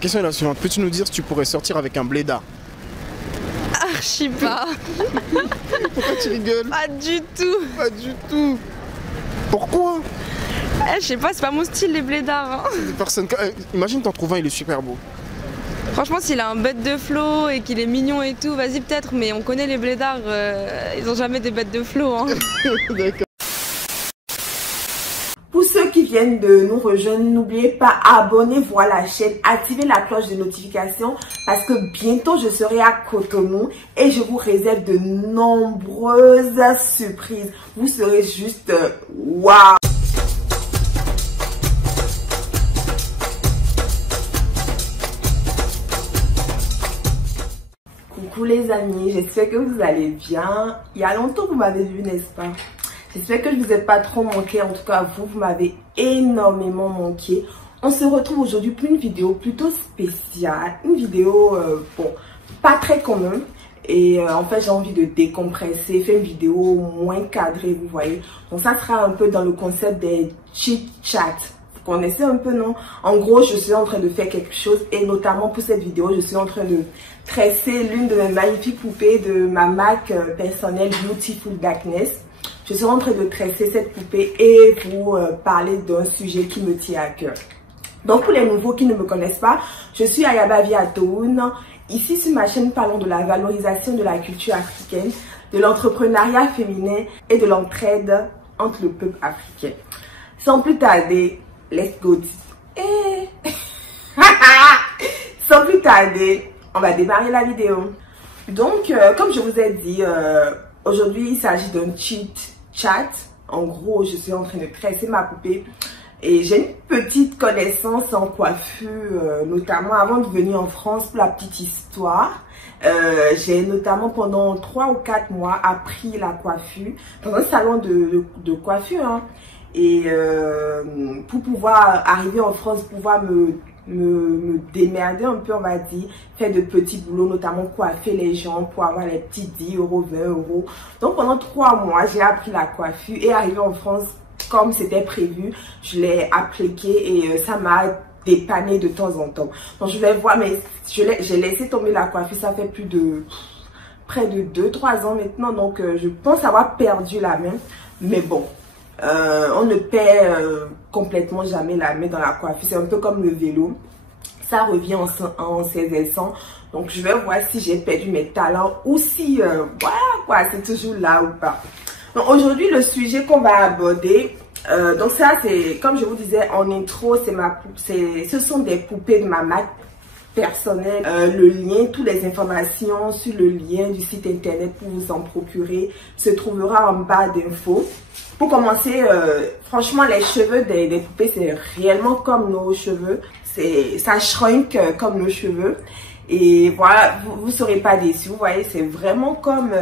Question est la suivante, peux-tu nous dire si tu pourrais sortir avec un blédard? Archi pas. Pourquoi tu rigoles? Pas du tout. Pas du tout. Pourquoi? Je sais pas, c'est pas mon style les blédards. Hein. Des personnes... Imagine t'en trouves un, il est super beau. Franchement, s'il a un bête de flow et qu'il est mignon et tout, vas-y peut-être, mais on connaît les blédards, ils ont jamais des bêtes de flow. Hein. D'accord. Pour ceux qui viennent de nous rejoindre, n'oubliez pas, abonnez-vous à la chaîne, activez la cloche de notification parce que bientôt je serai à Cotonou et je vous réserve de nombreuses surprises. Vous serez juste waouh! Coucou les amis, j'espère que vous allez bien. Il y a longtemps que vous m'avez vu, n'est-ce pas? J'espère que je ne vous ai pas trop manqué. En tout cas, vous m'avez énormément manqué. On se retrouve aujourd'hui pour une vidéo plutôt spéciale. Une vidéo, bon, pas très commune. Et en fait, j'ai envie de décompresser, faire une vidéo moins cadrée, vous voyez. Donc, ça sera un peu dans le concept des chit-chats. Vous connaissez un peu, non? En gros, je suis en train de faire quelque chose. Et notamment pour cette vidéo, je suis en train de tresser l'une de mes magnifiques poupées de ma marque personnelle Beautiful Darkness. Je suis en train de tresser cette poupée et vous parler d'un sujet qui me tient à cœur. Donc pour les nouveaux qui ne me connaissent pas, je suis Ayaba Viatoun. Ici sur ma chaîne, parlons de la valorisation de la culture africaine, de l'entrepreneuriat féminin et de l'entraide entre le peuple africain. Sans plus tarder, let's go. Sans plus tarder, on va démarrer la vidéo. Donc comme je vous ai dit, aujourd'hui il s'agit d'un cheat chat. En gros, je suis en train de tresser ma poupée et j'ai une petite connaissance en coiffure, notamment avant de venir en France. Pour la petite histoire, j'ai notamment pendant 3 ou 4 mois appris la coiffure dans un salon de coiffure, hein. Et pour pouvoir arriver en France, pouvoir me démerder un peu, on va dire, faire de petits boulots, notamment coiffer les gens pour avoir les petits 10 euros, 20 euros. Donc pendant 3 mois, j'ai appris la coiffure et arrivé en France, comme c'était prévu, je l'ai appliqué et ça m'a dépanné de temps en temps. Donc je vais voir, mais j'ai laissé tomber la coiffure, ça fait près de 2-3 ans maintenant, donc je pense avoir perdu la main, mais bon. On ne perd complètement jamais la main dans la coiffure. C'est un peu comme le vélo. Ça revient en s'exerçant. Donc, je vais voir si j'ai perdu mes talents ou si, voilà quoi, c'est toujours là ou pas. Donc, aujourd'hui, le sujet qu'on va aborder, donc ça, c'est, comme je vous disais en intro, ce sont des poupées de ma marque personnelle. Le lien, toutes les informations sur le lien du site internet pour vous en procurer se trouvera en bas d'infos. Pour commencer, franchement, les cheveux des poupées, c'est réellement comme nos cheveux. Ça shrink comme nos cheveux. Et voilà, vous ne serez pas déçus. Vous voyez, c'est vraiment comme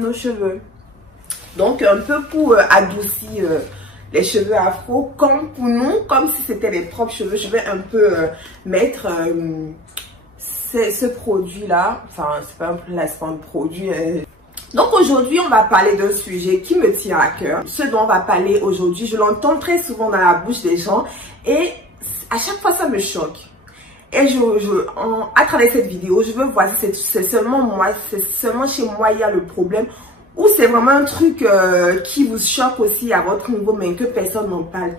nos cheveux. Donc, un peu pour adoucir les cheveux afro, comme pour nous, comme si c'était les propres cheveux. Je vais un peu mettre ce produit-là. Enfin, c'est pas un placement de produit. Donc aujourd'hui, on va parler d'un sujet qui me tient à cœur. Ce dont on va parler aujourd'hui, je l'entends très souvent dans la bouche des gens et à chaque fois, ça me choque. Et à travers cette vidéo, je veux voir si c'est seulement moi, c'est seulement chez moi il y a le problème ou c'est vraiment un truc qui vous choque aussi à votre niveau, mais que personne n'en parle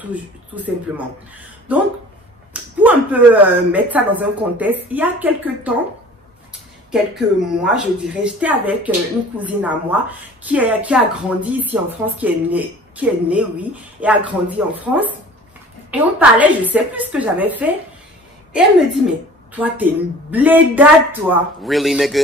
tout simplement. Donc, pour un peu mettre ça dans un contexte, il y a quelques mois, je dirais, j'étais avec une cousine à moi qui a grandi ici en France, qui est née, oui, et a grandi en France. Et on parlait, je sais plus ce que j'avais fait. Et elle me dit, mais toi, t'es une blédade, toi. Really, nigga?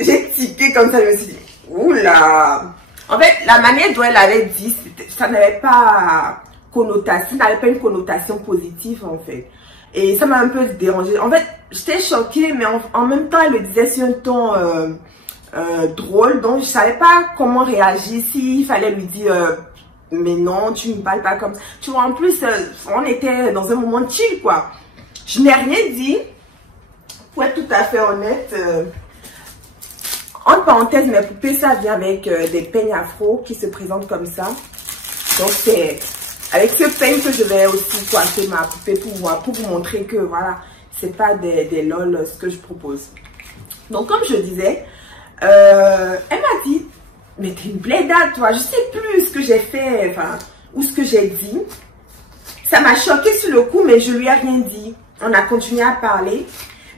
J'ai tiqué comme ça, je me suis dit, oula. En fait, la manière dont elle avait dit, ça n'avait pas une connotation positive, en fait. Et ça m'a un peu dérangée. En fait, j'étais choquée, mais en même temps, elle le disait sur un ton drôle. Donc, je savais pas comment réagir. S'il fallait lui dire, mais non, tu ne me parles pas comme ça. Tu vois, en plus, on était dans un moment chill, quoi. Je n'ai rien dit. Pour être tout à fait honnête, entre parenthèses, mes poupées, ça vient avec des peignes afro qui se présentent comme ça. Donc, avec ce peigne que je vais aussi coiffer ma poupée pour vous montrer que voilà, c'est pas des lol ce que je propose. Donc comme je disais, elle m'a dit, mais t'es une blédade toi, je sais plus ce que j'ai fait, enfin, ou ce que j'ai dit. Ça m'a choqué sur le coup, mais je lui ai rien dit. On a continué à parler.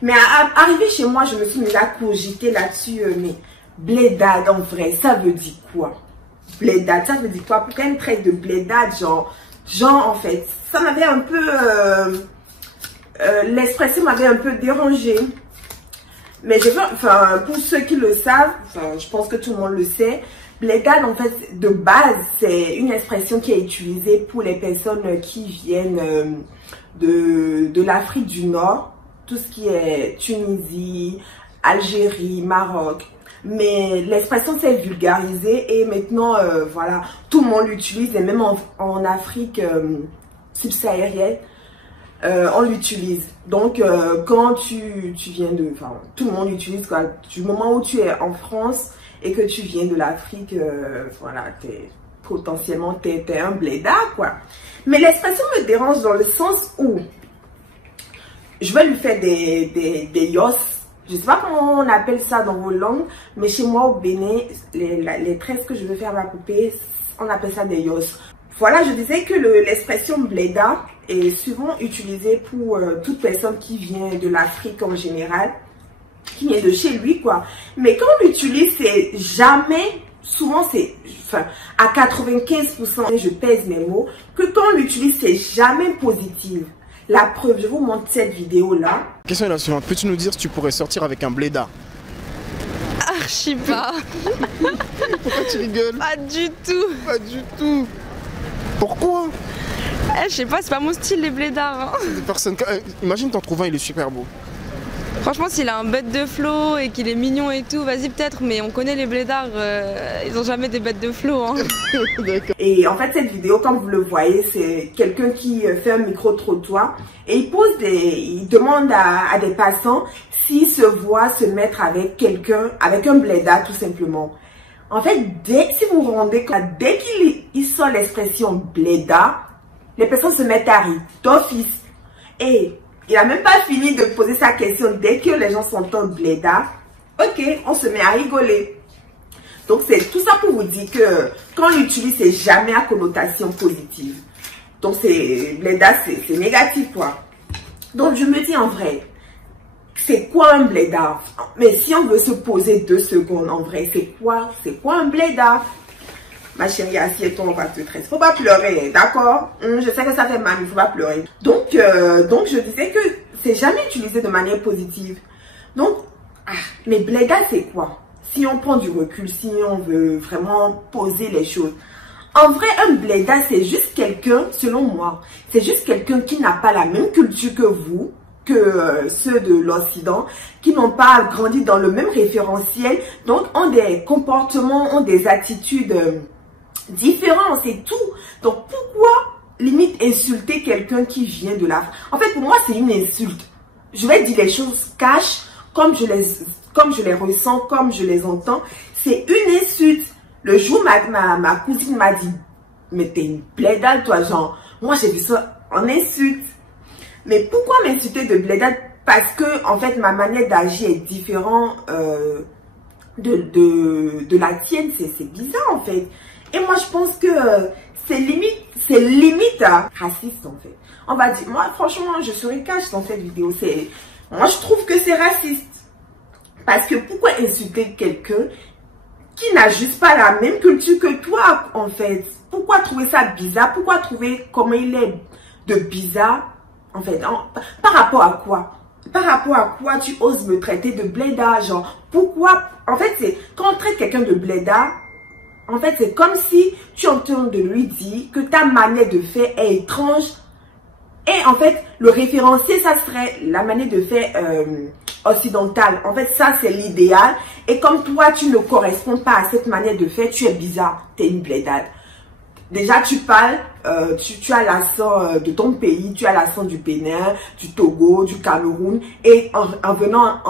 Mais arrivé chez moi, je me suis mis à cogiter là-dessus. Mais blédade, en vrai, ça veut dire quoi? Blédade, ça veut dire quoi? Pourquoi elle me traite de blédade, genre en fait, ça m'avait un peu... l'expression m'avait un peu dérangée. Mais enfin, pour ceux qui le savent, enfin, je pense que tout le monde le sait, blédade, en fait, de base, c'est une expression qui est utilisée pour les personnes qui viennent de l'Afrique du Nord, tout ce qui est Tunisie, Algérie, Maroc. Mais l'expression s'est vulgarisée et maintenant, voilà, tout le monde l'utilise et même en Afrique subsaharienne, on l'utilise. Donc, quand tu viens de... Enfin, tout le monde l'utilise, quoi. Du moment où tu es en France et que tu viens de l'Afrique, voilà, potentiellement, t'es un blédard, quoi. Mais l'expression me dérange dans le sens où je vais lui faire des yos. Je ne sais pas comment on appelle ça dans vos langues, mais chez moi au Bénin, les tresses que je veux faire à ma poupée, on appelle ça des yos. Voilà, je disais que l'expression blédard est souvent utilisée pour toute personne qui vient de l'Afrique en général, qui vient de chez lui, quoi. Mais quand on l'utilise, c'est jamais, souvent c'est, enfin, à 95%, je pèse mes mots, que quand on l'utilise, c'est jamais positif. La preuve, je vous montre cette vidéo-là. La question est la suivante, peux-tu nous dire si tu pourrais sortir avec un blédard? Archi pas. Pourquoi tu rigoles? Pas du tout. Pas du tout. Pourquoi? Je sais pas, c'est pas mon style les blédards. Hein. Des personnes... Imagine t'en trouves un, il est super beau. Franchement, s'il a un bête de flow et qu'il est mignon et tout, vas-y peut-être, mais on connaît les blédards, ils ont jamais des bêtes de flow. Hein. D'accord. Et en fait, cette vidéo, comme vous le voyez, c'est quelqu'un qui fait un micro-trottoir et il demande à des passants s'ils se voient se mettre avec quelqu'un, avec un blédard tout simplement. En fait, si vous vous rendez compte, dès qu'il sort l'expression blédard, les personnes se mettent à rire d'office. Et il n'a même pas fini de poser sa question. Dès que les gens s'entendent blédard, ok, on se met à rigoler. Donc, c'est tout ça pour vous dire que quand on l'utilise, c'est jamais à connotation positive. Donc, blédard, c'est négatif, quoi. Donc, je me dis en vrai, c'est quoi un blédard? Mais si on veut se poser 2 secondes, en vrai, c'est quoi un blédard? Ma chérie, assieds-toi, on va te tresser. Faut pas pleurer, d'accord? Je sais que ça fait mal, il faut pas pleurer. Donc, je disais que c'est jamais utilisé de manière positive. Donc, mais blédard, c'est quoi? Si on prend du recul, si on veut vraiment poser les choses. En vrai, un blédard, c'est juste quelqu'un, selon moi, c'est juste quelqu'un qui n'a pas la même culture que vous, que ceux de l'Occident, qui n'ont pas grandi dans le même référentiel, donc ont des comportements, ont des attitudes différents, c'est tout. Donc pourquoi limite insulter quelqu'un qui vient de l'Afrique? En fait, pour moi, c'est une insulte. Je vais dire les choses cash, comme je les ressens, comme je les entends. C'est une insulte. Le jour, ma cousine m'a dit, mais t'es une blédade, toi, genre. Moi, j'ai vu ça en insulte. Mais pourquoi m'insulter de blédade? Parce que, en fait, ma manière d'agir est différente de la tienne. C'est bizarre, en fait. Et moi, je pense que c'est limite raciste, en fait. On va dire, moi, franchement, je serais cash dans cette vidéo. Moi, je trouve que c'est raciste. Parce que pourquoi insulter quelqu'un qui n'a juste pas la même culture que toi, en fait? Pourquoi trouver ça bizarre? Pourquoi trouver comment il est de bizarre? En fait, par rapport à quoi? Par rapport à quoi tu oses me traiter de blédard? Genre, pourquoi? En fait, quand on traite quelqu'un de blédard, en fait, c'est comme si tu es en train de lui dire que ta manière de faire est étrange. Et en fait, le référencier, ça serait la manière de faire occidentale. En fait, ça, c'est l'idéal. Et comme toi, tu ne corresponds pas à cette manière de faire, tu es bizarre. Tu es une blédade. Déjà, tu parles, tu as l'accent de ton pays, tu as l'accent du Bénin, du Togo, du Cameroun. Et en venant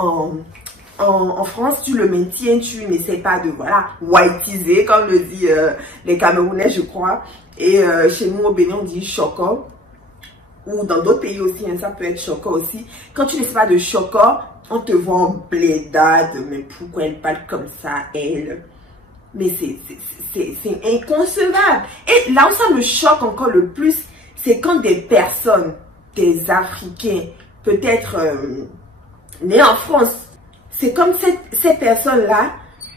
en France, tu le maintiens, tu n'essaies pas de, voilà, whiteiser, comme le dit les Camerounais, je crois. Et chez nous, au Bénin, on dit choco. Ou dans d'autres pays aussi, hein, ça peut être choco aussi. Quand tu n'essaies pas de choco, on te voit en blédade. Mais pourquoi elle parle comme ça, elle? Mais c'est inconcevable. Et là où ça me choque encore le plus, c'est quand des personnes, des Africains, peut-être nés en France, c'est comme ces personnes-là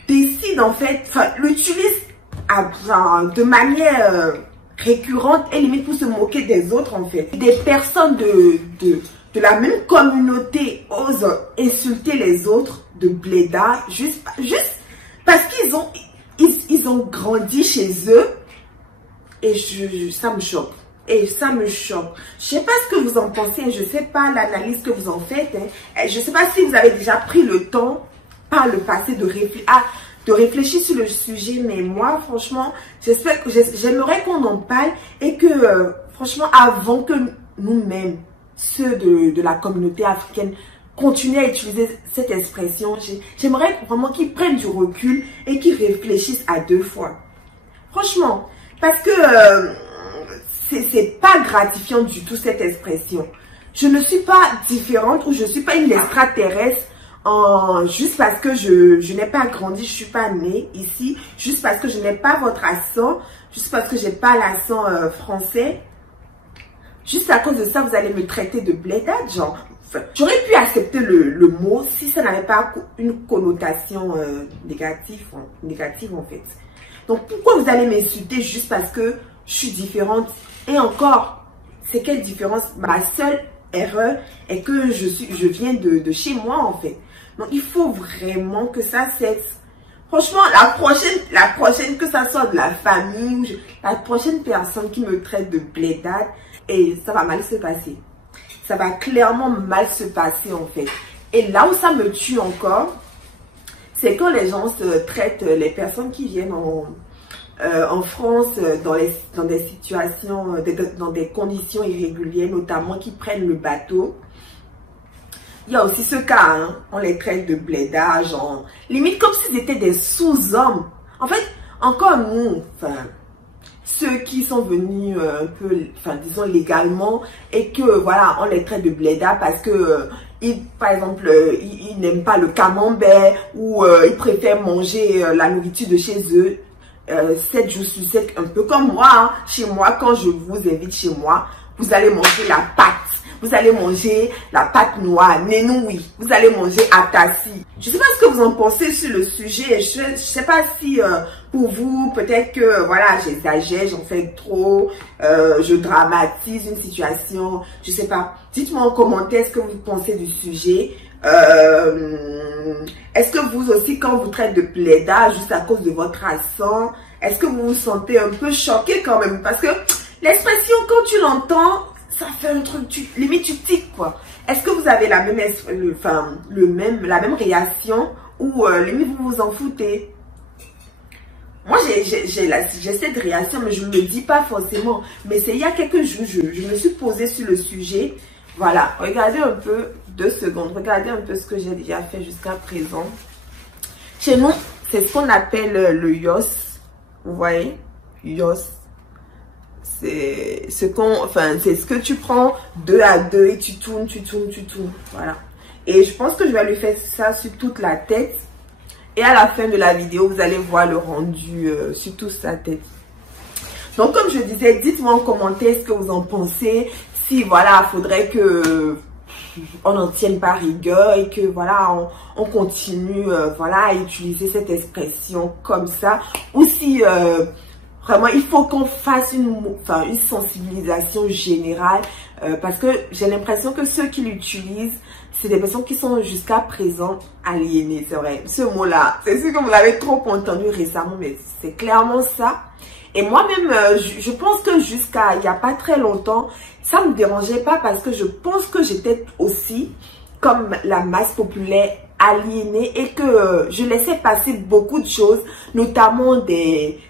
décident en fait, l'utilisent de manière récurrente et limite pour se moquer des autres en fait. Des personnes de la même communauté osent insulter les autres de blédards juste parce qu'ils ont grandi chez eux et ça me choque. Et ça me choque. Je sais pas ce que vous en pensez, je sais pas l'analyse que vous en faites. Hein. Je sais pas si vous avez déjà pris le temps par le passé de réfléchir sur le sujet, mais moi franchement, j'aimerais qu'on en parle et que franchement avant que nous-mêmes, ceux de la communauté africaine, continuent à utiliser cette expression, j'aimerais vraiment qu'ils prennent du recul et qu'ils réfléchissent à deux fois. Franchement, parce que c'est pas gratifiant du tout cette expression. Je ne suis pas différente ou je ne suis pas une extraterrestre juste parce que je n'ai pas grandi, je suis pas née ici, juste parce que je n'ai pas votre accent, juste parce que j'ai pas l'accent français. Juste à cause de ça, vous allez me traiter de blédade, genre. Enfin, j'aurais pu accepter le mot si ça n'avait pas une connotation négative en fait. Donc pourquoi vous allez m'insulter juste parce que je suis différente? Et encore, c'est quelle différence? Ma seule erreur est que je viens de chez moi en fait. Donc il faut vraiment que ça cesse. Franchement, la prochaine que ça soit de la famille, la prochaine personne qui me traite de blédade, et ça va mal se passer. Ça va clairement mal se passer en fait. Et là où ça me tue encore, c'est quand les gens se traitent, les personnes qui viennent en France, dans des situations, dans des conditions irrégulières, notamment qui prennent le bateau. Il y a aussi ce cas, hein, on les traite de blédage, limite comme s'ils étaient des sous-hommes. En fait, encore nous, ceux qui sont venus un peu, disons légalement, et que voilà, on les traite de blédard parce que par exemple, ils n'aiment pas le camembert ou ils préfèrent manger la nourriture de chez eux 7 jours sur 7, un peu comme moi. Hein. Chez moi, quand je vous invite chez moi, vous allez manger la pâte. Vous allez manger la pâte noire, nénoui. Vous allez manger atassi. Je ne sais pas ce que vous en pensez sur le sujet. Je ne sais pas si pour vous, peut-être que voilà, j'exagère, j'en fais trop, je dramatise une situation. Je ne sais pas. Dites-moi en commentaire ce que vous pensez du sujet. Est-ce que vous aussi, quand vous traitez de blédard juste à cause de votre accent, est-ce que vous vous sentez un peu choqué quand même? Parce que l'expression, quand tu l'entends, ça fait un truc, limite tu tiques quoi. Est-ce que vous avez la même, la même réaction ou limite vous vous en foutez? Moi j'ai cette réaction, mais je ne le dis pas forcément. Mais c'est il y a quelques jours, je me suis posée sur le sujet. Voilà, regardez un peu, 2 secondes, regardez un peu ce que j'ai déjà fait jusqu'à présent. Chez nous, c'est ce qu'on appelle le yos. Vous voyez, yos. C'est ce que tu prends 2 à 2 et tu tournes. Voilà. Et je pense que je vais lui faire ça sur toute la tête. Et à la fin de la vidéo, vous allez voir le rendu sur toute sa tête. Donc, comme je disais, dites-moi en commentaire ce que vous en pensez. Si, voilà, faudrait que on n'en tienne pas rigueur et que, voilà, on continue, voilà, à utiliser cette expression comme ça. Ou si... vraiment, il faut qu'on fasse une sensibilisation générale parce que j'ai l'impression que ceux qui l'utilisent, c'est des personnes qui sont jusqu'à présent aliénées. C'est vrai, ce mot-là, c'est sûr que vous l'avez trop entendu récemment, mais c'est clairement ça. Et moi-même, je pense que jusqu'à il n'y a pas très longtemps, ça ne me dérangeait pas parce que je pense que j'étais aussi, comme la masse populaire, aliénée et que je laissais passer beaucoup de choses, notamment des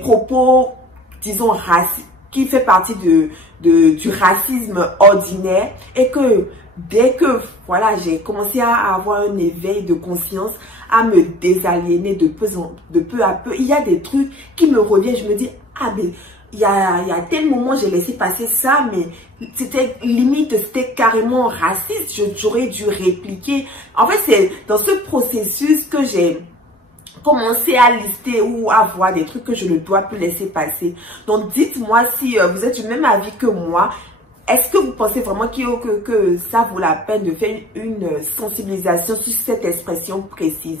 propos, disons, qui fait partie du racisme ordinaire et que dès que voilà, j'ai commencé à avoir un éveil de conscience, à me désaliéner de peu à peu, il y a des trucs qui me reviennent. Je me dis, ah mais il y a tel moment j'ai laissé passer ça, mais c'était limite, c'était carrément raciste, j'aurais dû répliquer. En fait, c'est dans ce processus que j'ai commencé à lister ou à voir des trucs que je ne dois plus laisser passer. Donc dites-moi si vous êtes du même avis que moi. Est-ce que vous pensez vraiment que ça vaut la peine de faire une sensibilisation sur cette expression précise?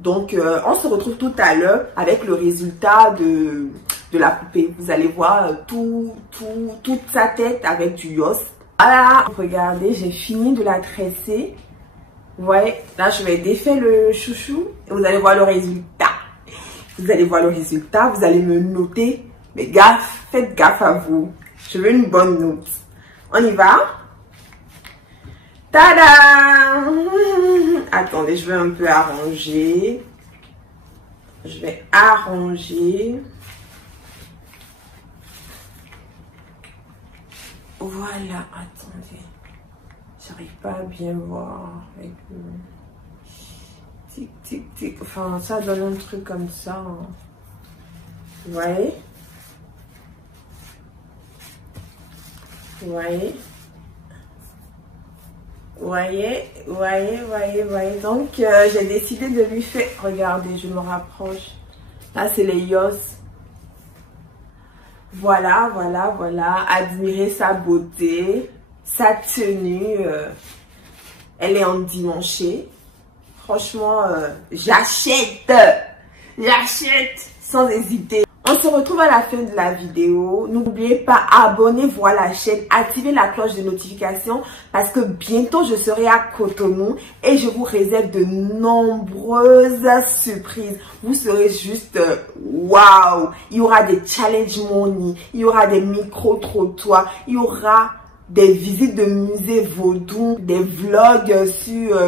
Donc, on se retrouve tout à l'heure avec le résultat de la poupée. Vous allez voir toute sa tête avec du yos. Voilà, regardez, j'ai fini de la tresser. Vous voyez, là, je vais défaire le chouchou et vous allez voir le résultat. Vous allez voir le résultat, vous allez me noter. Mais gaffe, faites gaffe à vous. Je veux une bonne note. On y va? Tada! Attendez, je vais un peu arranger. Je vais arranger. Voilà, attendez. J'arrive pas à bien voir avec le tic, tic, tic. Enfin, ça donne un truc comme ça. Vous voyez? Voyez. Donc, j'ai décidé de lui faire... Regardez, je me rapproche. Là, c'est les yos. Voilà. Admirez sa beauté, sa tenue. Elle est endimanchée. Franchement, j'achète sans hésiter. On se retrouve à la fin de la vidéo. N'oubliez pas, abonnez-vous à la chaîne, activez la cloche de notification parce que bientôt je serai à Cotonou et je vous réserve de nombreuses surprises. Vous serez juste waouh! Il y aura des challenge money, il y aura des micro-trottoirs, il y aura des visites de musées vaudou, des vlogs sur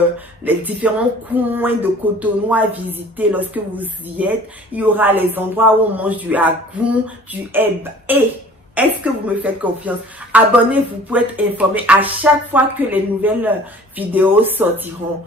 les différents coins de Cotonou à visiter lorsque vous y êtes. Il y aura les endroits où on mange du agou, du eb. Et est-ce que vous me faites confiance? Abonnez-vous pour être informé à chaque fois que les nouvelles vidéos sortiront.